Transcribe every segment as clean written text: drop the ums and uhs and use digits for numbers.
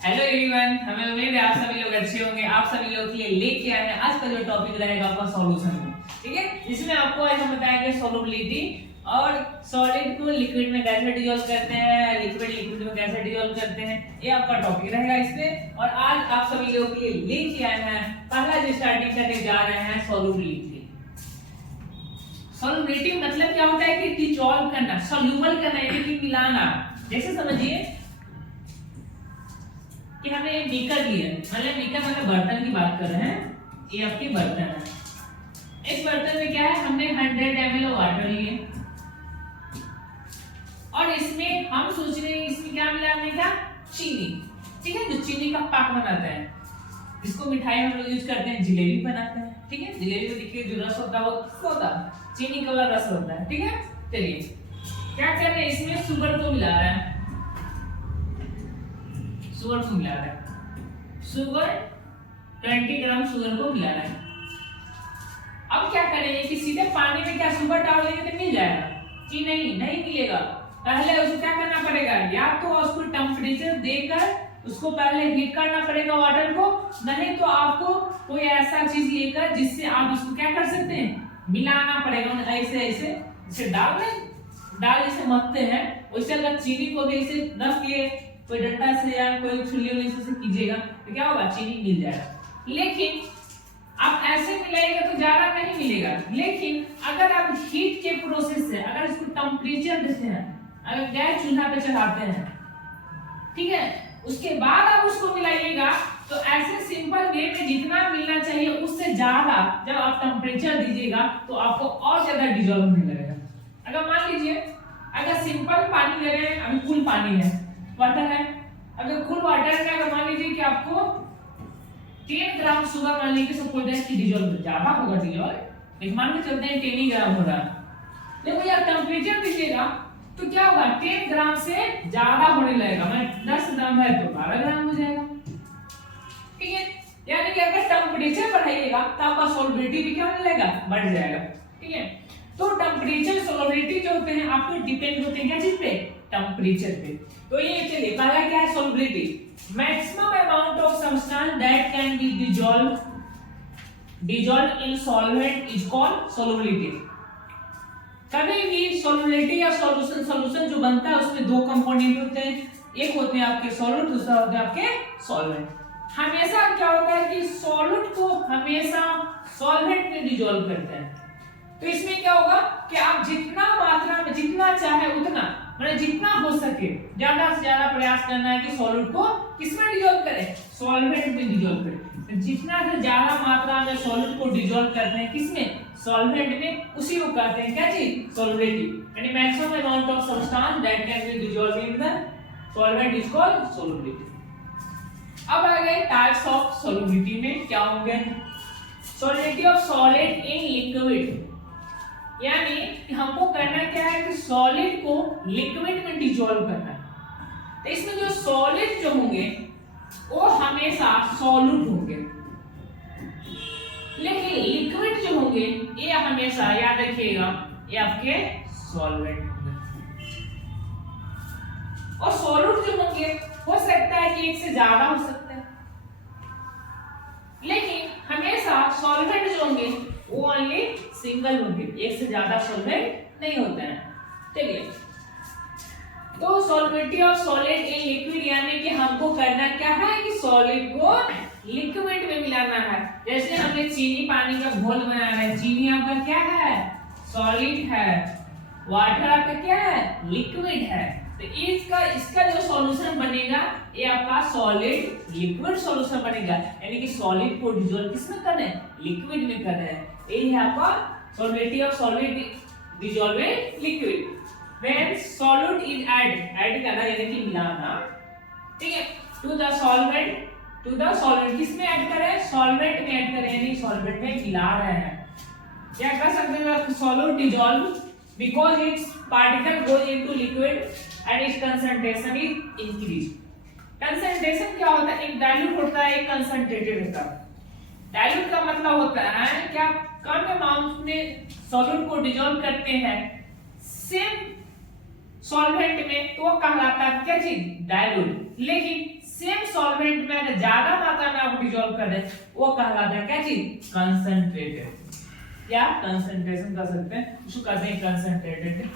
Hello everyone, हमें उम्मीद है आप सभी लोग अच्छे होंगे। आप सभी लोग के लिए लेके आए हैं आज का जो टॉपिक रहेगा आपका सॉल्यूशन। ठीक है, इसमें आपको आज हम बताएंगे सोलबिलिटी और सॉलिड को लिक्विड में कैसे डिसॉल्व करते हैं, लिक्विड लिक्विड में कैसे डिसॉल्व करते हैं, ये आपका टॉपिक रहेगा इसमें। और आज आप सभी लोगों के लिए लेके आए हैं पहला जो स्टार्टिंग करने जा रहे हैं सोलबिलिटी। सोलबिलिटी मतलब क्या होता है कि डिसॉल्व करना, सोल्यूबल करना यानी कि मिलाना। जैसे समझिए कि हमने एक बीकर लिया, मतलब बीकर मतलब बर्तन की बात कर रहे हैं। ये आपके बर्तन है। इस बर्तन में क्या है, हमने 100 ml वाटर लिए और इसमें हम सोच रहे हैं इसमें क्या मिलाने का, चीनी। ठीक है, जो चीनी का पाक बनाता है, इसको मिठाई हम लोग यूज करते हैं, जिलेबी बनाते हैं। ठीक है, जिलेबी में देखिए जो रस होता है वो किसका होता है, चीनी का वाला रस होता है। ठीक है, चलिए क्या कर रहे हैं, इसमें शुगर को मिला रहा है, शुगर को मिला रहा है, शुगर 20 ग्राम शुगर को मिला रहा है। अब क्या करेंगे कि सीधे पानी में क्या शुगर डाल देंगे तो मिल जाएगा जी? नहीं मिलेगा। पहले उसको क्या करना पड़ेगा, या तो उसको टेम्परेचर देकर उसको पहले हीट करना पड़ेगा वाटर को, नहीं तो आपको कोई ऐसा चीज लेकर जिससे आप इसको क्या कर सकते हैं, मिलाना पड़ेगा। ऐसे ऐसे इसे डाल इसे मथते हैं, वैसे अगर चीनी को भी इसे रख के कोई डंडा से या कोई छुरी से कीजिएगा तो क्या होगा, चीनी मिल जाएगा। लेकिन आप ऐसे मिलाइएगा तो ज्यादा नहीं मिलेगा। लेकिन अगर आप हीट के प्रोसेस से, अगर इसको टेम्परेचर देते हैं, अगर गैस चूल्हा पे चढ़ाते हैं, ठीक है, उसके बाद आप उसको मिलाइएगा तो ऐसे सिंपल वे में जितना मिलना चाहिए उससे ज्यादा जब आप टेम्परेचर दीजिएगा तो आपको और ज्यादा डिसॉल्व होने लगेगा। अगर मान लीजिए अगर सिंपल पानी ले रहे हैं, अभी कूल पानी है, वाटर है, अगर कूल वाटर में अगर मान लीजिए कि आपको 10 ग्राम शुगर मान लीजिए सपोज दैट की डिसॉल्व ज्यादा होगा डिसॉल्व, लेकिन मान के चलते हैं 10 ग्राम हो रहा है, लेकिन यार टेम्परेचर दीजिएगा तो क्या होगा, 10 ग्राम से ज्यादा होने लगेगा। मैं 10 ग्राम है तो 12 ग्राम हो जाएगा। ठीक है, यानी कि अगर टेम्परेचर बढ़ाइएगा तो आपका सोलबिलिटी भी क्या होने लगेगा, बढ़ जाएगा। ठीक है, तो टेम्परेचर सोलबिलिटी जो होते हैं आपको डिपेंड होते हैं क्या चीज पे, टेम्परेचर पे। तो ये चलिए पहला क्या है, solubility, maximum amount of substance that can be dissolve in solvent is called solubility. कभी भी सोलबिलिटी या सॉल्यूशन जो बनता है उसमें दो कंपोनेंट होते हैं, एक होते हैं आपके सॉल्यूट, दूसरा होते हैं आपके सॉल्वेंट। हमेशा क्या होता है कि सॉल्यूट को हमेशा सॉल्वेंट में डिसॉल्व करते हैं। तो इसमें क्या होगा कि आप जितना मात्रा में जितना चाहे उतना, मतलब जितना हो सके ज्यादा से ज्यादा प्रयास करना है कि सॉल्यूट को किसमें डिसॉल्व करें, सॉल्वेंट में डिसॉल्व करें। तो जितना से ज्यादा मात्रा में सॉल्यूट को डिसॉल्व करते हैं किसमें, सॉल्वेंट में, उसी को कहते हैं क्या चीज, सोलबिलिटी। यानी maximum amount of substance that can be dissolve in the solvent is called solubility. अब आ गए टाइप्स ऑफ सोलबिलिटी में क्या होंगे, solidity of solid in liquid, यानी कि हमको करना क्या है कि सॉलिड को लिक्विड में डिसॉल्व करना है। तो इसमें जो सॉलिड जो होंगे वो हमेशा सॉल्यूट होंगे, लेकिन लिक्विड जो होंगे ये हमेशा, याद रखिएगा, ये आपके सॉल्वेंट होंगे। और सॉल्यूट जो होंगे हो सकता है कि एक से ज्यादा हो सकते हैं, लेकिन हमेशा सॉल्वेंट जो होंगे वो ओनली सिंगल होंगे, एक से ज्यादा सॉल्वेंट नहीं होते हैं। चलिए, तो सॉल्बिलिटी ऑफ सॉलिड इन लिक्विड, यानी कि हमको करना क्या है कि सॉलिड को लिक्विड में मिलाना है। जैसे हमने चीनी पानी का घोल बनाना है, चीनी आपका क्या है, सॉलिड है, वाटर आपका क्या है, लिक्विड है। तो इसका जो सॉल्यूशन बनेगा ये आपका सॉलिड लिक्विड सॉल्यूशन बनेगा, यानी कि सॉलिड को डिसॉल्व किसमें करना है, लिक्विड में करना है। यही है आपका solidity of solid dissolving liquid. When solute is add करना यानी कि मिलाना, ठीक है, to the solvent किसमें ऐड करें, सॉल्वेंट में ऐड करें, यानी सॉल्वेंट में मिला रहे हैं। क्या कर सकते हैं, solute dissolve because its particle goes into liquid and its concentration is increased। Concentration क्या होता है, एक डाइल्यूट होता है, एक कंसंट्रेटेड होता है। डाइल्यूट का मतलब होता है कि आप कम अमाउंट में सॉल्यूट को डिसॉल्व करते हैं सेम सॉल्वेंट में, तो वो कहलाता है क्या चीज, डाइल्यूट। लेकिन सेम सॉल्वेंट में अगर ज्यादा मात्रा में आप डिसॉल्व कर रहे हैं वो कहलाता है क्या चीज, कंसंट्रेटेड, या कंसंट्रेशन कर सकते हैं, उसको कहते हैं कंसंट्रेटेड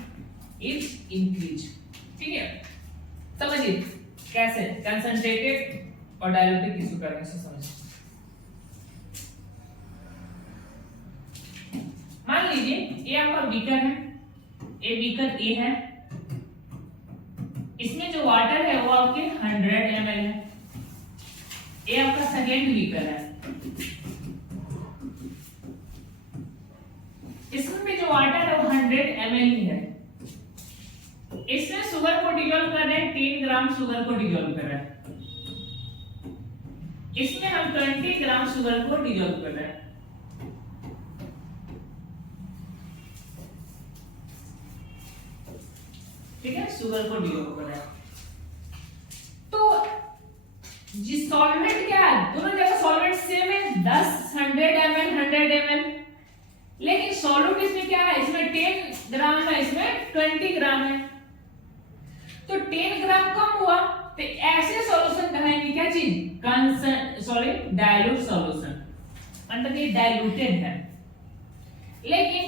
इज इंक्रीज। ठीक है, समझिए कैसे कंसंट्रेटेड और डाइल्यूटेड किसको करने से समझिए। मान लीजिए ये आपका बीकर है, ये बीकर ए है, इसमें जो वाटर है वो आपके 100 ml है, ये आपका सेकेंड बीकर है, इसमें जो वाटर है वो 100 ml ही है, इसमें शुगर को डिसॉल्व कर रहे हैं, 3 ग्राम शुगर को डिसॉल्व कर रहे हैं, इसमें हम 20 ग्राम शुगर को डिसॉल्व कर रहे हैं। ठीक है, शुगर को डिसॉल्व कर रहे हैं, तो जिस सॉल्वेंट क्या है, दोनों जगह सॉल्वेंट सेम है, 100 ml 100 ml, लेकिन सॉल्यूट इसमें क्या है, इसमें 10 ग्राम है, इसमें 20 ग्राम है, तो 10 ग्राम कम हुआ, तो ऐसे सॉल्यूशन कहेंगे क्या चीज, डाइल्यूट सॉल्यूशन, मतलब ये डाइल्यूटेड है। लेकिन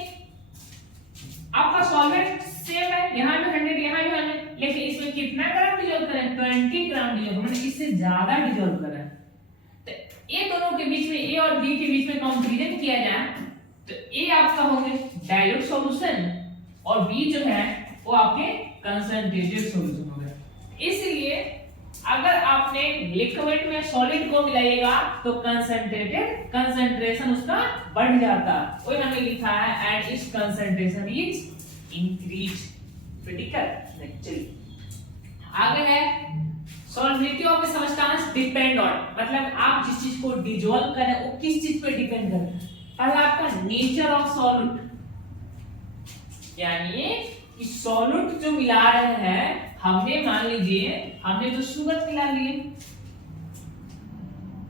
आपका सॉल्वेंट सेम है, यहाँ भी 100 यहाँ भी 100, लेकिन इसमें कितना ग्राम डिसॉल्व करें, 20 ग्राम डिसॉल्व, मतलब इससे ज्यादा डिसॉल्व करें, तो ये दोनों के बीच में, ए और बी के बीच में कंपैरिजन किया जाए तो ए आपका होंगे डाइल्यूट सॉल्यूशन और बी जो है वो आपके कंसंट्रेटेड सॉल्यूशन होंगे। इसलिए अगर आपने लिक्विड में सॉलिड को मिलाइएगा तो कंसंट्रेशन उसका बढ़ जाता, वही हमने लिखा है and it's concentration is increase. ठीक है, चलिए आगे है solubility of a substance depend on, मतलब आप जिस चीज को डिसॉल्व करें वो किस चीज पे डिपेंड करता है। पहला आपका नेचर ऑफ सॉल्यूट, यानी कि सॉल्यूट जो मिला रहे हैं, हमने मान लीजिए हमने तो शुगर मिला लिए,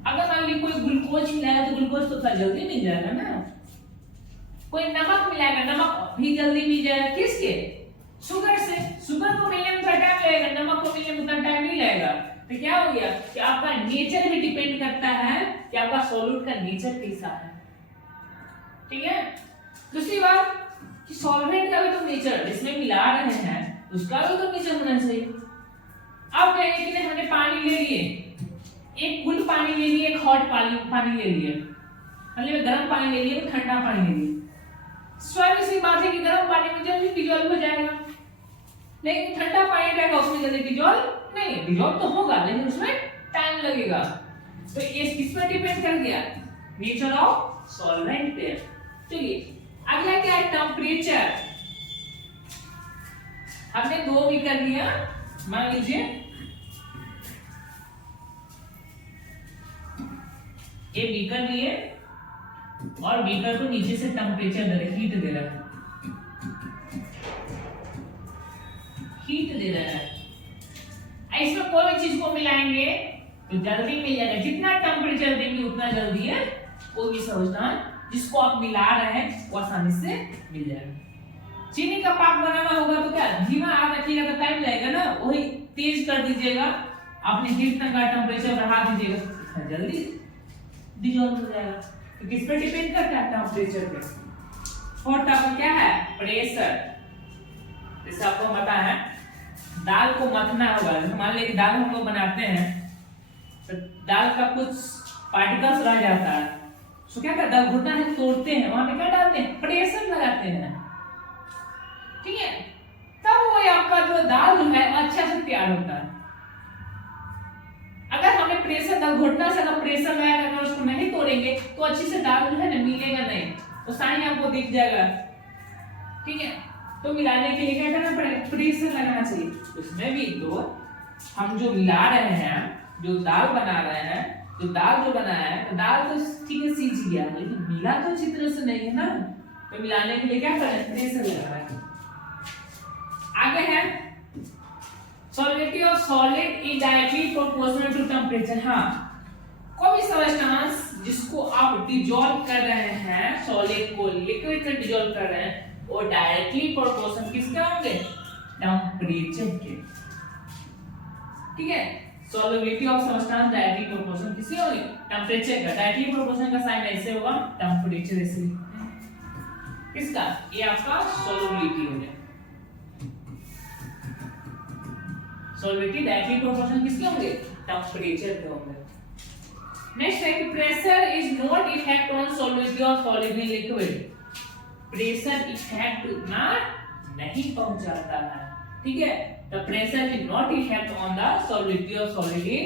अगर मान लीजिए कोई ग्लूकोज मिलाया तो ग्लूकोज तो जल्दी मिल जाएगा ना, कोई नमक मिलाएगा नमक भी जल्दी मिल जाएगा, किसके, शुगर से, शुगर को मिलने में थोड़ा टाइम लगेगा, नमक को मिलने में उतना टाइम नहीं लगेगा। तो क्या हो गया कि आपका नेचर भी डिपेंड करता है कि आपका सॉल्यूट का नेचर कैसा है। ठीक है, दूसरी बात कि सॉल्वेंट का भी तो नेचर, जिसमें मिला रहे हैं उसका भी तो नेचर होना चाहिए। अब कहेंगे कि हमने पानी ले लिए, एक कूल पानी ले लिए, एक हॉट पानी ले लिए, मतलब गर्म पानी ले लिए, ठंडा पानी ले लिए, स्वाभाविक सी बात है कि गर्म पानी में जल्दी डिसॉल्व हो जाएगा, लेकिन ठंडा पानी रहेगा उसमें जल्दी डिसॉल्व नहीं, डिसॉल्व तो होगा लेकिन उसमें टाइम लगेगा। तो ये किस पर डिपेंड कर गया, नेचर ऑफ सॉल्वेंट पे। चलिए अगला क्या है, टेम्परेचर। हमने दो भी कर लिया, मान लीजिए ये बीकर लिए और बीकर को नीचे से टेम्परेचर दे रहे, हीट दे रहा है, हीट दे रहा है। इसमें कोई भी चीज को मिलाएंगे तो जल्दी मिल जाएगा, जितना टेम्परेचर देंगे उतना जल्दी है कोई भी सब्सटेंस जिसको आप मिला रहे हैं वो आसानी से मिल जाएगा। चीनी का पाक बनाना होगा तो क्या धीमा आग रखिएगा तो टाइम लगेगा ना, वही तेज कर दीजिएगा, आपने हीट तक का टेम्परेचर बढ़ा दीजिएगा, जल्दी डिसॉल्व हो जाएगा। तो किस पे डिपेंड करता है, टेम्परेचर पे। फोर्थ आपका क्या है, प्रेशर। जैसे आपको पता है दाल को मथना होगा, मान लीजिए दाल हम लोग बनाते हैं तो दाल का कुछ पार्टिकल्स रह जाता है, तो क्या करता है, घुटना है तोड़ते हैं, वहां पे क्या डालते हैं, प्रेशर लगाते हैं। ठीक है, तब वो आपका जो दाल जो है अच्छा से तैयार होता है। अगर हमने प्रेशर दाल घुटना से अगर प्रेशर लगाकर अगर उसको नहीं तोड़ेंगे तो अच्छी से दाल जो है ना मिलेगा नहीं, तो साइन आपको दिख जाएगा। ठीक है, तो मिलाने के लिए क्या करना पड़ेगा, प्रेशर लगाना चाहिए। उसमें भी तो हम जो मिला रहे हैं, जो दाल बना रहे हैं, जो दाल जो बना है तो दाल तो ठीक है सीज गया, लेकिन मिला तो अच्छी तरह से नहीं है ना, तो मिलाने के लिए क्या करें, प्रेशर लगाना है। आगे है solidity of solid is directly proportional to temperature. हाँ, कोई भी सब्सटेंस जिसको आप डिसॉल्व कर रहे हैं, सॉलिड को लिक्विड में डिसॉल्व कर रहे हैं, वो डायरेक्टली प्रोपोर्शन किसके होंगे, टेंपरेचर के। ठीक है, solubility of substance directly proportional किसी होगी टेंपरेचर का, डायरेक्टली प्रोपोर्शनल का साइन ऐसे होगा, टेंपरेचर ऐसे किसका, ये आपका सॉल्युबिलिटी हो गया। सॉल्युबिलिटी डायरेक्टली प्रोपोर्शनल किसके होंगे, टेंपरेचर के होंगे। नेक्स्ट है कि pressure is not effect on solubility of solid in liquid, pressure effect उतना नहीं पहुंचाता है, ठीक है। The pressure is not effect on the solidity of solid in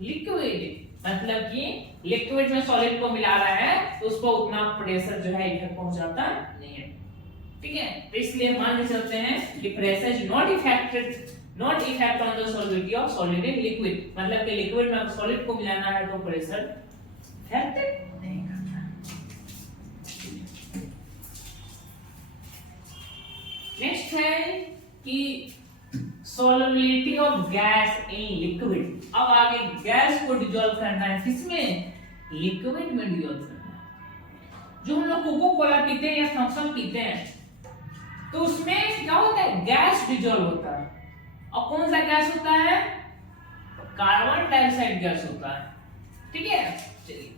liquid, मतलब कि लिक्विड में सॉलिड को मिला रहा है तो उसको उतना प्रेशर जो है इफेक्ट पहुंचाता नहीं है, ठीक है। तो इसलिए मान के चलते हैं कि pressure is not effect on the solidity of solid in liquid, मतलब कि लिक्विड में सॉलिड को मिलाना है तो प्रेशर इफेक्ट नहीं करता। नेक्स्ट है कि solubility of gas in liquid, अब आगे गैस को डिसॉल्व करना है किसमें, लिक्विड में डिसॉल्व करना है। जो हम लोग कोको कोला पीते हैं या थम्स अप पीते हैं तो उसमें क्या होता है, गैस डिसॉल्व होता है, और कौन सा गैस होता है, कार्बन डाइऑक्साइड गैस होता है, ठीक है। चलिए,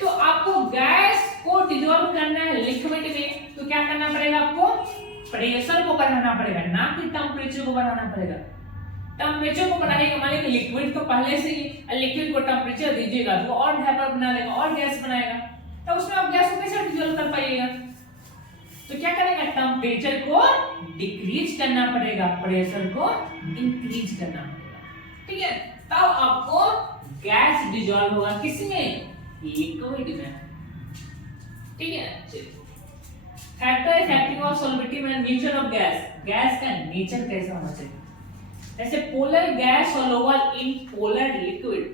तो आपको गैस को डिसॉल्व करना है लिक्विड में तो क्या करना पड़ेगा, आपको प्रेशर को बढ़ाना पड़ेगा, ना कि टेंपरेचर को बढ़ाना पड़ेगा। टेंपरेचर को बढ़ाएगा माने कि लिक्विड को पहले से ही लिक्विड को टेंपरेचर दीजिएगा तो और वेपर बना लेगा और गैस बनाएगा, तो उसमें आप गैस को कैसे डिसॉल्व कर पाइएगा। तो क्या करेगा, टेंपरेचर को डिक्रीज करना पड़ेगा, प्रेशर को इंक्रीज करना पड़ेगा, ठीक है। तब आपको गैस डिसॉल्व होगा किसमें, लिक्विड में, ठीक है। चलिए, फैक्टर इफेक्टिव ऑफ सॉल्युबिलिटी में नेचर ऑफ गैस, गैस का नेचर कैसा होना चाहिए, जैसे polar gas soluble in polar liquid,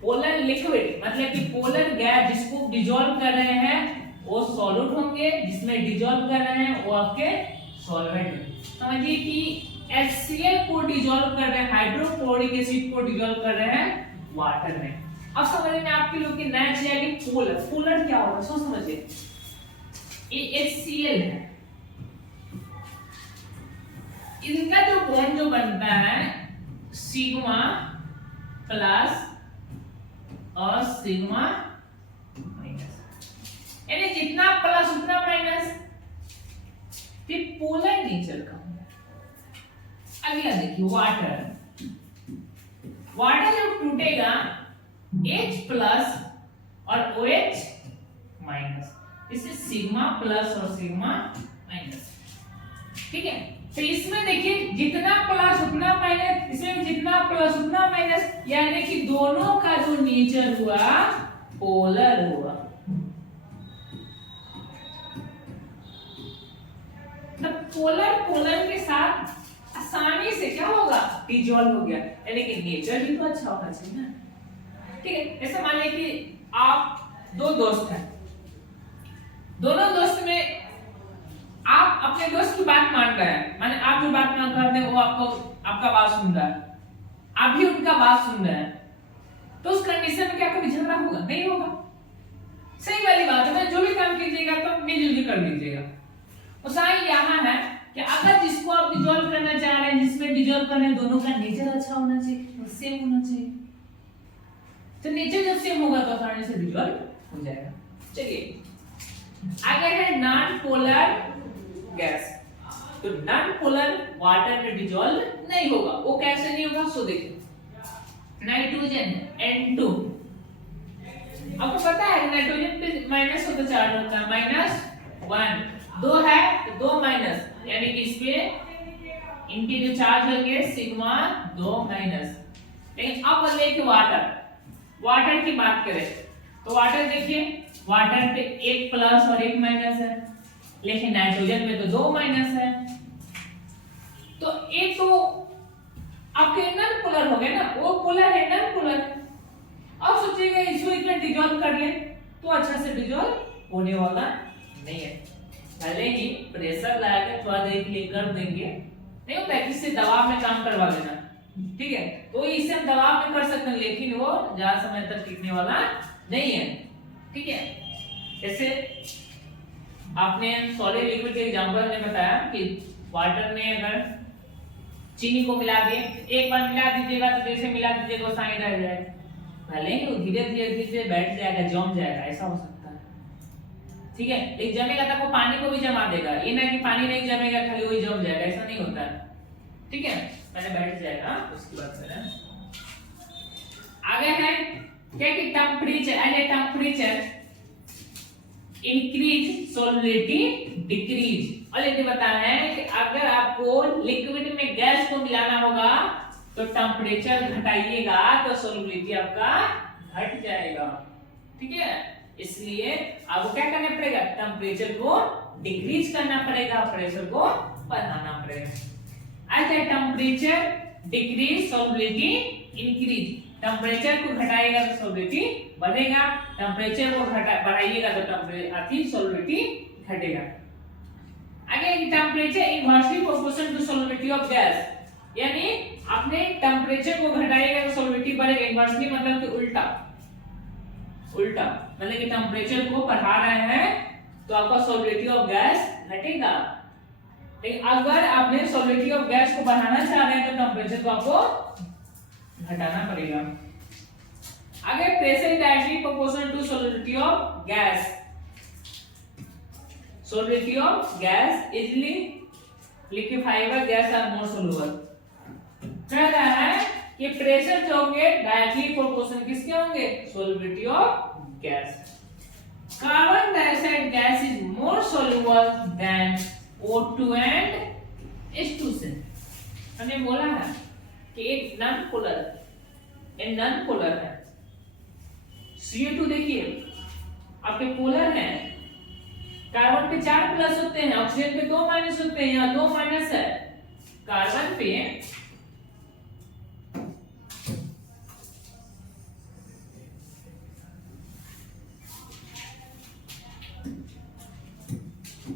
polar liquid मतलब कि पोलर गैस जिसको डिसॉल्व कर रहे हैं वो सॉल्यूट होंगे, जिसमें डिसॉल्व कर रहे हैं वो आपके सॉल्वेंट। समझिए कि HCl को डिसॉल्व कर रहे हैं, हाइड्रोक्लोरिक एसिड को डिसॉल्व कर रहे हैं वाटर में। अब समझ में आपके लोग की नया चीज है कि पोलर, पोलर क्या होगा, सो समझिए ये HCl है, इनका जो बॉन्ड जो बनता है सिग्मा प्लस और सिग्मा माइनस, यानी जितना प्लस उतना माइनस, फिर पोलर नेचर का होगा। अगला देखिए वाटर, वाटर जब टूटेगा H प्लस और OH माइनस, इसे सिग्मा प्लस और सिग्मा माइनस, ठीक है। तो इसमें देखिए जितना प्लस उतना माइनस, इसमें जितना प्लस उतना माइनस, यानी कि दोनों का जो नेचर हुआ पोलर हुआ। तो पोलर पोलर के साथ आसानी से क्या होगा, डिसॉल्व हो गया, यानी कि नेचर भी तो अच्छा होना चाहिए ना, ठीक है। ऐसा मान लीजिए कि आप दो दोस्त हैं, दोनों दोस्त में आप अपने दोस्त की बात मान रहे हैं, माने आप जो बात मान रहे हैं वो आपका बात सुन रहा है, आप भी उनका बात सुन रहे हैं, तो उस कंडीशन में क्या कभी झगड़ा होगा, नहीं होगा। सही वाली बात है, जो भी काम कीजिएगा तो मिलजुल के कर लीजिएगा। तो सही यहाँ है कि अगर जिसको आप डिसॉल्व करना चाह रहे हैं, जिसमें डिसॉल्व करना है, दोनों का नेचर अच्छा होना चाहिए, सेम होना चाहिए। तो नेचर जब सेम होगा तो आसानी से डिसॉल्व हो जाएगा। चलिए आगे है नॉन पोलर गैस, तो नॉन पोलर वाटर में डिसॉल्व नहीं होगा, वो कैसे नहीं होगा, सो देखिए नाइट्रोजन N2, आपको पता है नाइट्रोजन पे माइनस होता चार्ज होता है, -1, 2 है तो 2 माइनस, यानी कि इस पे इनके जो चार्ज होंगे सिग्मा 2 माइनस। लेकिन अब बोले कि वाटर की बात करें तो वाटर देखिए, वाटर पे 1 प्लस और 1 माइनस है, लेकिन नाइट्रोजन में तो 2 माइनस है, तो एक तो आपके नॉन पोलर हो गए ना, वो पोलर है नॉन पोलर। अब सोचिएगा इसको इतना डिसॉल्व कर ले तो अच्छा से डिसॉल्व होने वाला नहीं है, भले ही प्रेशर लगा के थोड़ा देर के लिए कर देंगे, नहीं होता है किसी दबाव में काम करवा देना, ठीक है, तो इसे हम दबाव में कर सकते हैं, लेकिन वो ज्यादा समय तक टिकने वाला नहीं है, ठीक है। जैसे आपने सॉलिड लिक्विड के एग्जांपल में बताया कि वाटर में अगर चीनी को मिला दिए, एक बार मिला दीजिएगा तो जैसे मिला दीजिएगा वो साइन रह जाए, भले ही वो धीरे धीरे बैठ जाएगा, जम जाएगा, ऐसा हो सकता है। ठीक है, लेकिन जमेगा तब वो पानी को भी जमा देगा, ये ना कि पानी नहीं जमेगा खाली वही जम जाएगा, ऐसा नहीं होता है। ठीक है, पहले बैठ जाएगा उसके बाद करें। आगे है क्या कि temperature, as a temperature increase solubility decrease. और ये बताना है कि अगर आपको लिक्विड में गैस को मिलाना होगा तो टेम्परेचर घटाइएगा तो सॉल्युबिलिटी आपका घट जाएगा। ठीक है, इसलिए आपको क्या करना पड़ेगा, टेम्परेचर को डिक्रीज करना पड़ेगा, प्रेशर को बढ़ाना पड़ेगा। As a temperature decrease solubility increase, temperature को घटाएगा तो सॉल्युबिलिटी बढ़ेगा, टेम्परेचर को बढ़ाइएगा तो टेम्परेचर सॉल्युबिलिटी घटेगा। आगे temperature inversely proportional to solubility of gas, यानी आपने टेम्परेचर को घटाएगा तो सॉल्युबिलिटी बढ़ेगा, इनवर्सली मतलब कि उल्टा, उल्टा मतलब कि टेम्परेचर को बढ़ा रहे हैं तो आपका सॉल्युबिलिटी ऑफ गैस घटेगा, लेकिन अगर आपने सॉल्युबिलिटी ऑफ गैस को बढ़ाना चाह रहे हैं तो टेम्परेचर को आपको घटाना पड़ेगा। आगे pressure is directly proportional to solubility of gas, solubility of gas easily liquefiable gas are more soluble। कह रहा है कि प्रेशर जो होंगे डायरेक्टली प्रोपोर्शनल किसके होंगे, solubility of gas। Carbon dioxide gas is more soluble than O2 and H2 से। हमने बोला है कि एक नॉन पोलर, एक नॉन पोलर है, CO2 देखिए आपके पोलर है, कार्बन पे 4 प्लस होते हैं, ऑक्सीजन पे 2 माइनस होते हैं, यहाँ 2 माइनस है, कार्बन पे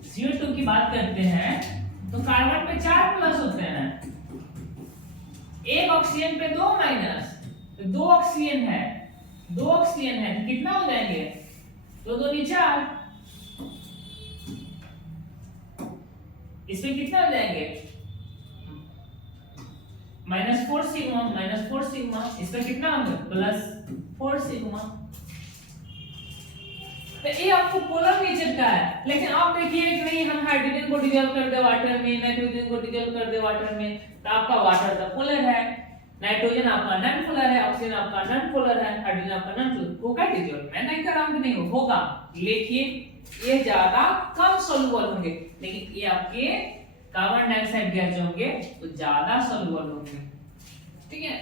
CO2 की बात करते हैं तो कार्बन पे 4 प्लस होते हैं, एक ऑक्सीजन पे 2 माइनस, तो 2 ऑक्सीजन है, 2 ऑक्सीजन है, कितना हो जाएंगे, 2 2 4, इसमें कितना हो जाएंगे, -4 सिग्मा, -4 सिग्मा, इसका कितना होगा, +4 सिग्मा। तो ये आपको पोलर नेचर का है, लेकिन आप देखिए कि नहीं हम हाइड्रोजन को डिजोल्व कर दे वाटर में, नाइट्रोजन को डिजोल्व कर दे वाटर में, तो आपका वाटर तो पोलर है, नाइट्रोजन आपका नॉन पोलर है, ऑक्सीजन आपका नॉन पोलर है, हाइड्रोजन आपका नॉन पोलर होगा डिजोल्व, मैं नहीं कर रहा हूं कि नहीं होगा, लेकिन ये ज्यादा कम सोल्यूबल होंगे, लेकिन ये आपके कार्बन डाइऑक्साइड गैस जो होंगे वो ज्यादा सोल्यूबल होंगे। ठीक है,